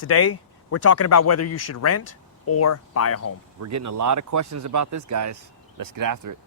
Today, we're talking about whether you should rent or buy a home. We're getting a lot of questions about this, guys. Let's get after it.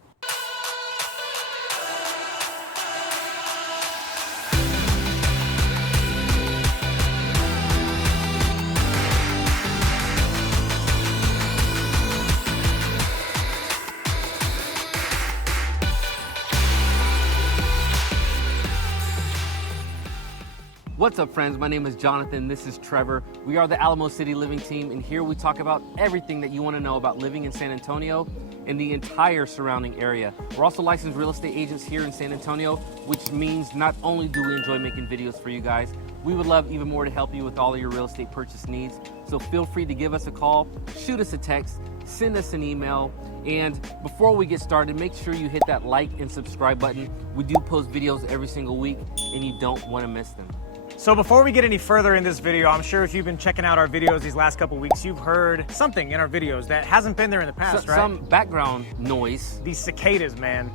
What's up, friends? My name is Jonathan. This is Trevor. We are the Alamo City Living Team, and here we talk about everything that you want to know about living in San Antonio and the entire surrounding area. We're also licensed real estate agents here in San Antonio, which means not only do we enjoy making videos for you guys, we would love even more to help you with all of your real estate purchase needs. So feel free to give us a call, shoot us a text, send us an email. And before we get started, make sure you hit that like and subscribe button. We do post videos every single week, and you don't want to miss them. So before we get any further in this video, I'm sure if you've been checking out our videos these last couple weeks, you've heard something in our videos that hasn't been there in the past, right? Some background noise. These cicadas, man.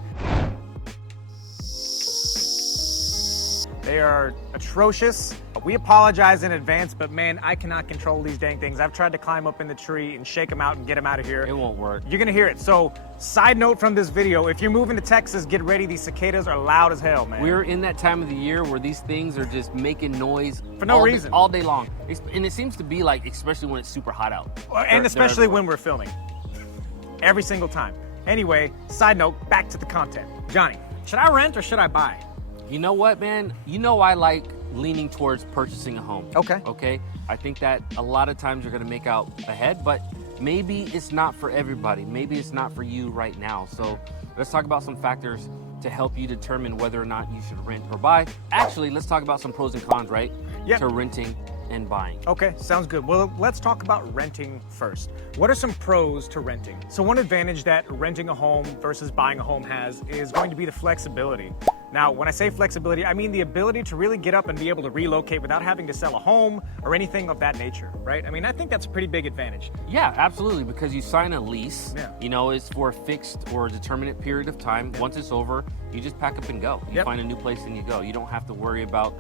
They are atrocious. We apologize in advance, but man, I cannot control these dang things. I've tried to climb up in the tree and shake them out and get them out of here. It won't work. You're gonna hear it. So, side note from this video, if you're moving to Texas, get ready. These cicadas are loud as hell, man. We're in that time of the year where these things are just making noise for no reason. All day long. And it seems to be like, especially when it's super hot out. And especially when we're filming. Every single time. Anyway, side note, back to the content. Johnny, should I rent or should I buy? You know what, man? You know I like leaning towards purchasing a home. Okay? I think that a lot of times you're gonna make out ahead, but maybe it's not for everybody. Maybe it's not for you right now. So let's talk about some factors to help you determine whether or not you should rent or buy. Actually, let's talk about some pros and cons, right? Yep. To renting and buying. Okay, sounds good. Well, let's talk about renting first. What are some pros to renting? So one advantage that renting a home versus buying a home has is going to be the flexibility. Now, when I say flexibility, I mean the ability to really get up and be able to relocate without having to sell a home or anything of that nature, right? I mean, I think that's a pretty big advantage. Yeah, absolutely, because you sign a lease, Yeah. you know, it's for a fixed or a determinate period of time. Once it's over, you just pack up and go. You find a new place and you go. You don't have to worry about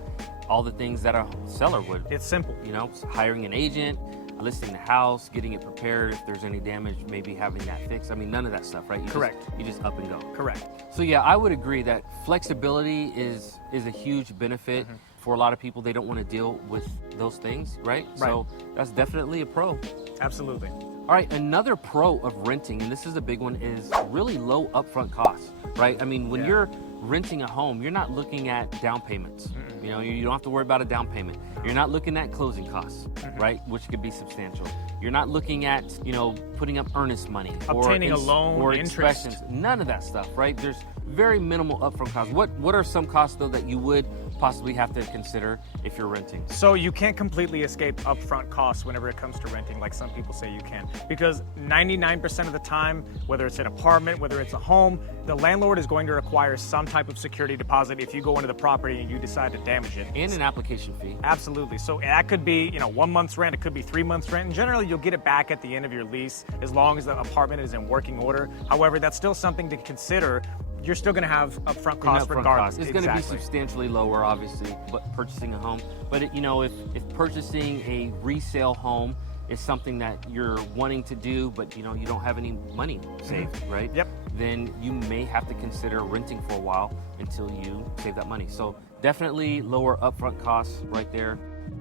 all the things that a seller would. It's simple. You know, hiring an agent, listing the house, getting it prepared, if there's any damage, maybe having that fixed. I mean, none of that stuff, right? Correct. You just up and go. Correct. So yeah, I would agree that flexibility is a huge benefit for a lot of people. They don't want to deal with those things, right? So that's definitely a pro. Absolutely. All right, another pro of renting, and this is a big one, is really low upfront costs, right? I mean, when you're renting a home, you're not looking at down payments. You know, you don't have to worry about a down payment. You're not looking at closing costs, right? Which could be substantial. You're not looking at, you know, putting up earnest money. Obtaining a loan, or interest. inspections. None of that stuff, right? There's very minimal upfront costs. What are some costs, though, that you would possibly have to consider if you're renting? So you can't completely escape upfront costs whenever it comes to renting, like some people say you can, because 99% of the time, whether it's an apartment, whether it's a home, the landlord is going to require some type of security deposit if you go into the property and you decide to damage it. And an application fee. Absolutely. So that could be, you know, 1 month's rent, it could be 3 months rent, and generally you'll get it back at the end of your lease as long as the apartment is in working order. However, that's still something to consider. You're still going to have upfront costs regardless. It's going to be substantially lower, obviously, but purchasing a home. But you know, if purchasing a resale home is something that you're wanting to do, but you know you don't have any money saved, right? Yep. Then you may have to consider renting for a while until you save that money. So definitely lower upfront costs right there.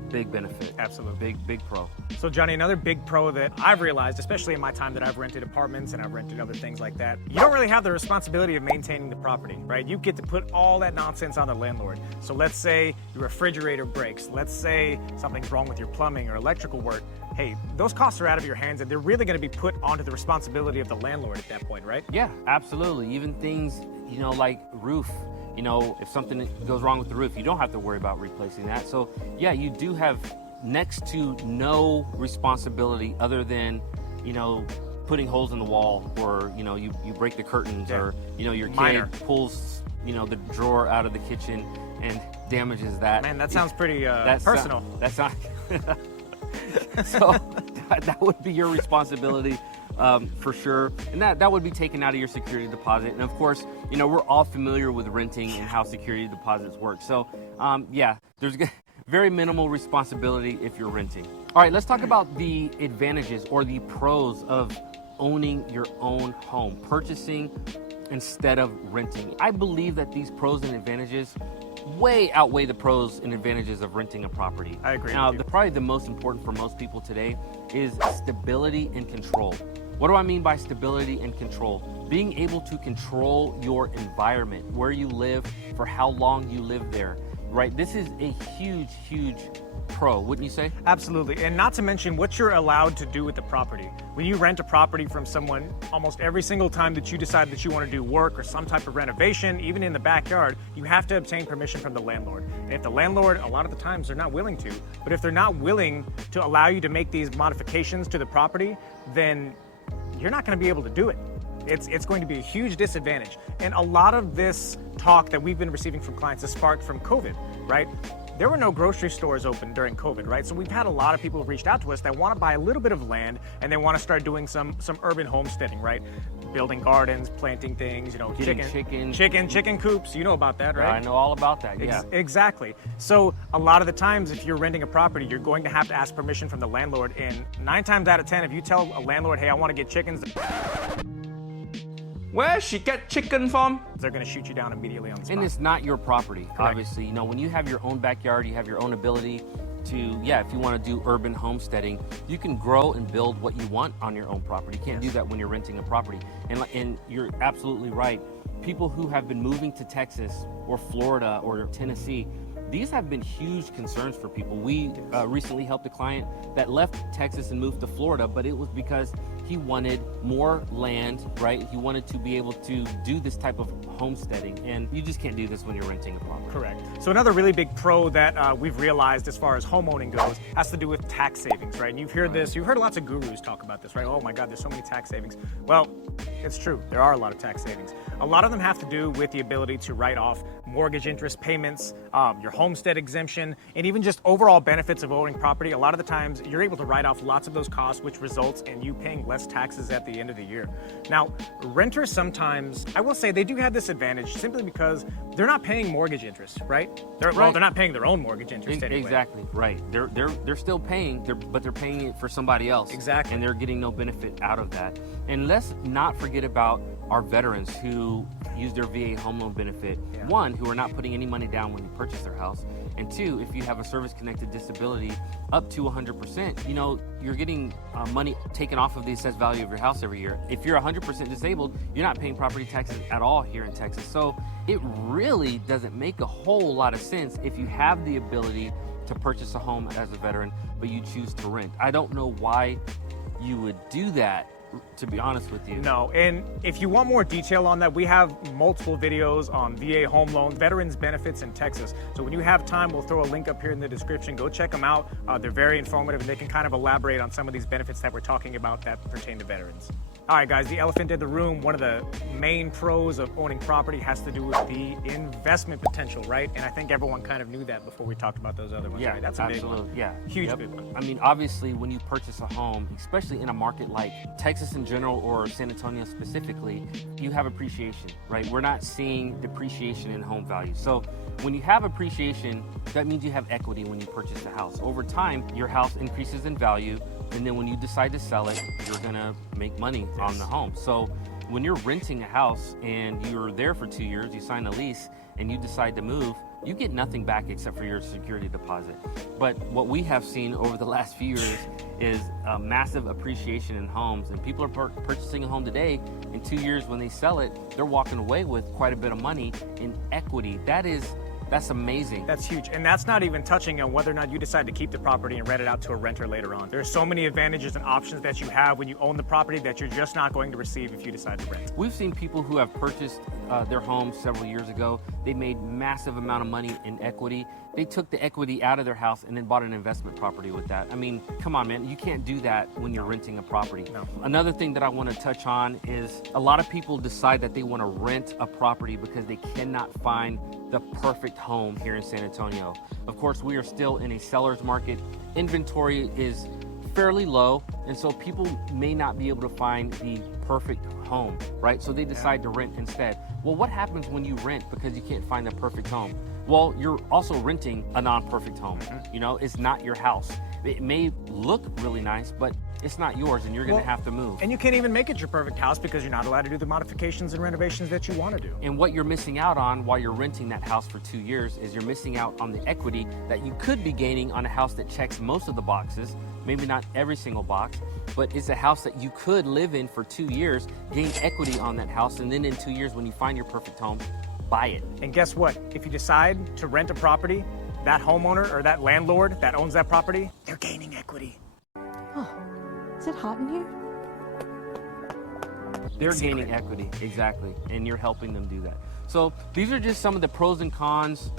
Big benefit. Absolutely. Big pro. So Johnny, another big pro that I've realized, especially in my time that I've rented apartments and I've rented other things like that, you don't really have the responsibility of maintaining the property, right? You get to put all that nonsense on the landlord. So let's say your refrigerator breaks. Let's say something's wrong with your plumbing or electrical work. Hey, those costs are out of your hands and they're really going to be put onto the responsibility of the landlord at that point, right? Yeah, absolutely. Even things, you know, like roof. You know, if something goes wrong with the roof, you don't have to worry about replacing that. So yeah, you do have next to no responsibility other than, you know, putting holes in the wall, or, you know, you break the curtains, or, you know, your kid pulls, you know, the drawer out of the kitchen and damages that. Man, that sounds pretty personal. That's not, so that would be your responsibility. For sure, and that would be taken out of your security deposit. And of course, you know, we're all familiar with renting and how security deposits work. So yeah, very minimal responsibility if you're renting. All right, let's talk about the advantages or the pros of owning your own home, purchasing instead of renting. I believe that these pros and advantages way outweigh the pros and advantages of renting a property. I agree Now, with you. probably the most important for most people today is stability and control. What do I mean by stability and control? Being able to control your environment, where you live, for how long you live there, right? This is a huge, huge pro, wouldn't you say? Absolutely, and not to mention what you're allowed to do with the property. When you rent a property from someone, almost every single time that you decide that you want to do work or some type of renovation, even in the backyard, you have to obtain permission from the landlord. And if the landlord, a lot of the times they're not willing to, but if they're not willing to allow you to make these modifications to the property, then you're not going to be able to do it. It's going to be a huge disadvantage. And a lot of this talk that we've been receiving from clients is sparked from COVID, right? There were no grocery stores open during COVID, right? So we've had a lot of people who've reached out to us that want to buy a little bit of land and they want to start doing some urban homesteading, right? Building gardens, planting things, you know, chicken coops. You know about that, right? I know all about that, yeah. Exactly. So a lot of the times, if you're renting a property, you're going to have to ask permission from the landlord. And 9 times out of 10, if you tell a landlord, hey, I want to get chickens, Where she get chicken from? they're going to shoot you down immediately on the spot. And it's not your property, obviously. You know, when you have your own backyard, you have your own ability to, if you want to do urban homesteading, you can grow and build what you want on your own property. You can't do that when you're renting a property. And you're absolutely right. People who have been moving to Texas or Florida or Tennessee, these have been huge concerns for people. We recently helped a client that left Texas and moved to Florida, but it was because he wanted more land, right? He wanted to be able to do this type of homesteading, and you just can't do this when you're renting a property. Correct. So another really big pro that we've realized as far as homeowning goes has to do with tax savings, right? And you've heard this, you've heard lots of gurus talk about this, right? Oh my God, there's so many tax savings. Well, it's true, there are a lot of tax savings. A lot of them have to do with the ability to write off mortgage interest payments, your homestead exemption, and even just overall benefits of owning property. A lot of the times you're able to write off lots of those costs, which results in you paying less taxes at the end of the year. Now, renters sometimes, I will say they do have this advantage simply because they're not paying mortgage interest, right? Well, they're not paying their own mortgage interest anyway. Exactly, right. They're still paying, but they're paying it for somebody else. Exactly. And they're getting no benefit out of that. And let's not forget about our veterans who use their VA home loan benefit. Yeah. One, who are not putting any money down when you purchase their house. And two, if you have a service-connected disability up to 100%, you know, you're getting money taken off of the assessed value of your house every year. If you're 100% disabled, you're not paying property taxes at all here in Texas. So it really doesn't make a whole lot of sense if you have the ability to purchase a home as a veteran, but you choose to rent. I don't know why you would do that, to be honest with you. No, and if you want more detail on that, we have multiple videos on VA home loan, veterans benefits in Texas. So when you have time, we'll throw a link up here in the description. Go check them out. They're very informative and they can kind of elaborate on some of these benefits that we're talking about that pertain to veterans. All right, guys, the elephant in the room, one of the main pros of owning property has to do with the investment potential, right? And I think everyone kind of knew that before we talked about those other ones, right? That's a big one. Yeah, Huge big one. I mean, obviously, when you purchase a home, especially in a market like Texas in general or San Antonio specifically, you have appreciation, right? We're not seeing depreciation in home value. So when you have appreciation, that means you have equity when you purchase a house. Over time, your house increases in value, and then when you decide to sell it, you're gonna make money on the home. So when you're renting a house and you're there for 2 years, you sign a lease, and you decide to move, you get nothing back except for your security deposit. But what we have seen over the last few years is a massive appreciation in homes, and people are purchasing a home today. In 2 years, when they sell it, they're walking away with quite a bit of money in equity. That's amazing. That's huge. And that's not even touching on whether or not you decide to keep the property and rent it out to a renter later on. There's so many advantages and options that you have when you own the property that you're just not going to receive if you decide to rent. We've seen people who have purchased their homes several years ago. They made massive amount of money in equity. They took the equity out of their house and then bought an investment property with that. I mean, come on, man. You can't do that when you're renting a property. No. Another thing that I want to touch on is a lot of people decide that they want to rent a property because they cannot find the perfect home here in San Antonio. Of course, we are still in a seller's market. Inventory is fairly low, and so people may not be able to find the perfect home, right? So they decide to rent instead. Well, what happens when you rent because you can't find the perfect home? Well, you're also renting a non-perfect home. You know, it's not your house. It may look really nice, but it's not yours, and you're going to have to move. And you can't even make it your perfect house because you're not allowed to do the modifications and renovations that you want to do. And what you're missing out on while you're renting that house for 2 years is you're missing out on the equity that you could be gaining on a house that checks most of the boxes, maybe not every single box, but it's a house that you could live in for 2 years, gain equity on that house, and then in 2 years when you find your perfect home, buy it. And guess what? If you decide to rent a property, that homeowner or that landlord that owns that property, they're gaining equity. Oh, is it hot in here? They're gaining equity, exactly, and you're helping them do that. So these are just some of the pros and cons,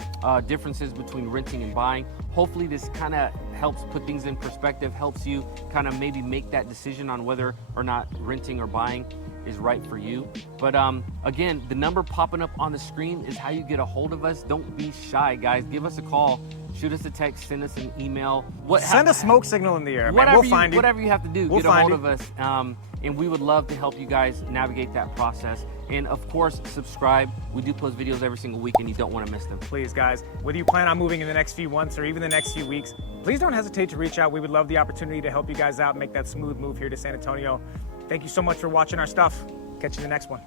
differences between renting and buying. Hopefully this kind of helps put things in perspective, helps you kind of maybe make that decision on whether or not renting or buying is right for you. But again, the number popping up on the screen is how you get a hold of us. Don't be shy, guys. Give us a call, shoot us a text, send us an email. Send a smoke signal in the air, man. We'll find you. Whatever you have to do, We'll get a hold find of us. And we would love to help you guys navigate that process. And of course, subscribe. We do post videos every single week and you don't want to miss them. Please, guys, whether you plan on moving in the next few months or even the next few weeks, please don't hesitate to reach out. We would love the opportunity to help you guys out and make that smooth move here to San Antonio. Thank you so much for watching our stuff. Catch you in the next one.